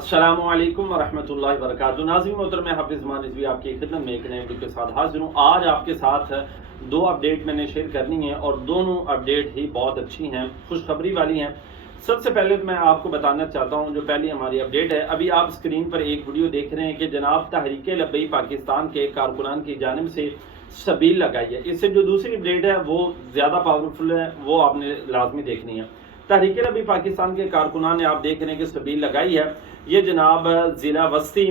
अस्सलामु अलैकुम वरहमतुल्लाहि वबरकातुहू। नाज़रीन मोहतरम, मैं हाफिज़ मान रिजवी आपकी खिदमत में एक नए वीडियो के साथ हाजिर हूँ। आज आपके साथ दो अपडेट मैंने शेयर करनी है और दोनों अपडेट ही बहुत अच्छी हैं, खुशखबरी वाली हैं। सबसे पहले तो मैं आपको बताना चाहता हूँ, जो पहली हमारी अपडेट है, अभी आप स्क्रीन पर एक वीडियो देख रहे हैं कि जनाब तहरीक लब्बई पाकिस्तान के कारकुनान की जानिब से सबील लगाई है। इससे जो दूसरी अपडेट है वो ज़्यादा पावरफुल है, वो आपने लाजमी देखनी है। तहरीक लब्बई पाकिस्तान के कारकुनान ने, आप देख रहे हैं कि सबील लगाई है। ये जनाब ज़िला वस्ती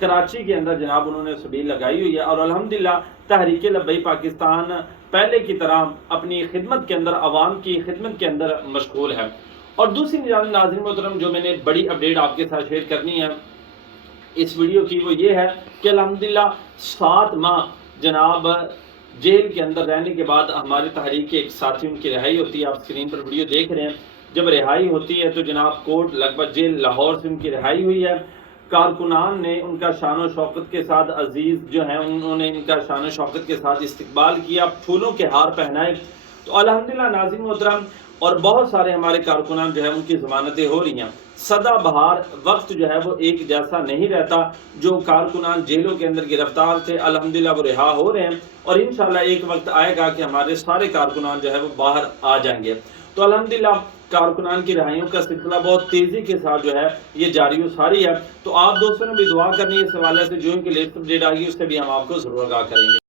कराची के अंदर जनाब उन्होंने सबील लगाई हुई है और अल्हम्दुलिल्लाह तहरीक लब्बई पाकिस्तान पहले की तरह अपनी खिदमत के अंदर, आवाम की खिदमत के अंदर मशगूल है। और दूसरी नाज़रीन मोहतरम, जो मैंने बड़ी अपडेट आपके साथ शेयर करनी है इस वीडियो की, वो ये है कि अल्हम्दुलिल्लाह 7 माह जनाब जेल के अंदर रहने के बाद हमारे तहरीक के एक साथी, उनकी रिहाई होती है। आप स्क्रीन पर वीडियो देख रहे हैं। जब रिहाई होती है तो जनाब कोर्ट लगभग जेल लाहौर से उनकी रिहाई हुई है। कारकुनान ने उनका शान शौकत के साथ, अजीज जो हैं उन्होंने इनका शान शौकत के साथ इस्तकबाल किया, फूलों के हार पहनाए। तो अल्हम्दुलिल्लाह नाज़रीन मोहतरम, और बहुत सारे हमारे कारकुनान जो है उनकी ज़मानतें हो रही हैं। सदा बहार वक्त जो है वो एक जैसा नहीं रहता। जो कारकुनान जेलों के अंदर गिरफ्तार थे, अल्हम्दुलिल्लाह वो रिहा हो रहे हैं और इंशाल्लाह एक वक्त आएगा कि हमारे सारे कारकुनान जो है वो बाहर आ जाएंगे। तो अल्हम्दुलिल्लाह कारकुनान की रिहाइयों का सिलसिला बहुत तेज़ी के साथ जो है ये जारी व सारी है। तो आप दोस्तों ने भी दुआ करनी है इस हवाले से, जो इनके लेटेस्ट अपडेट आएगी उससे भी हम आपको ज़रूर आगाह करेंगे।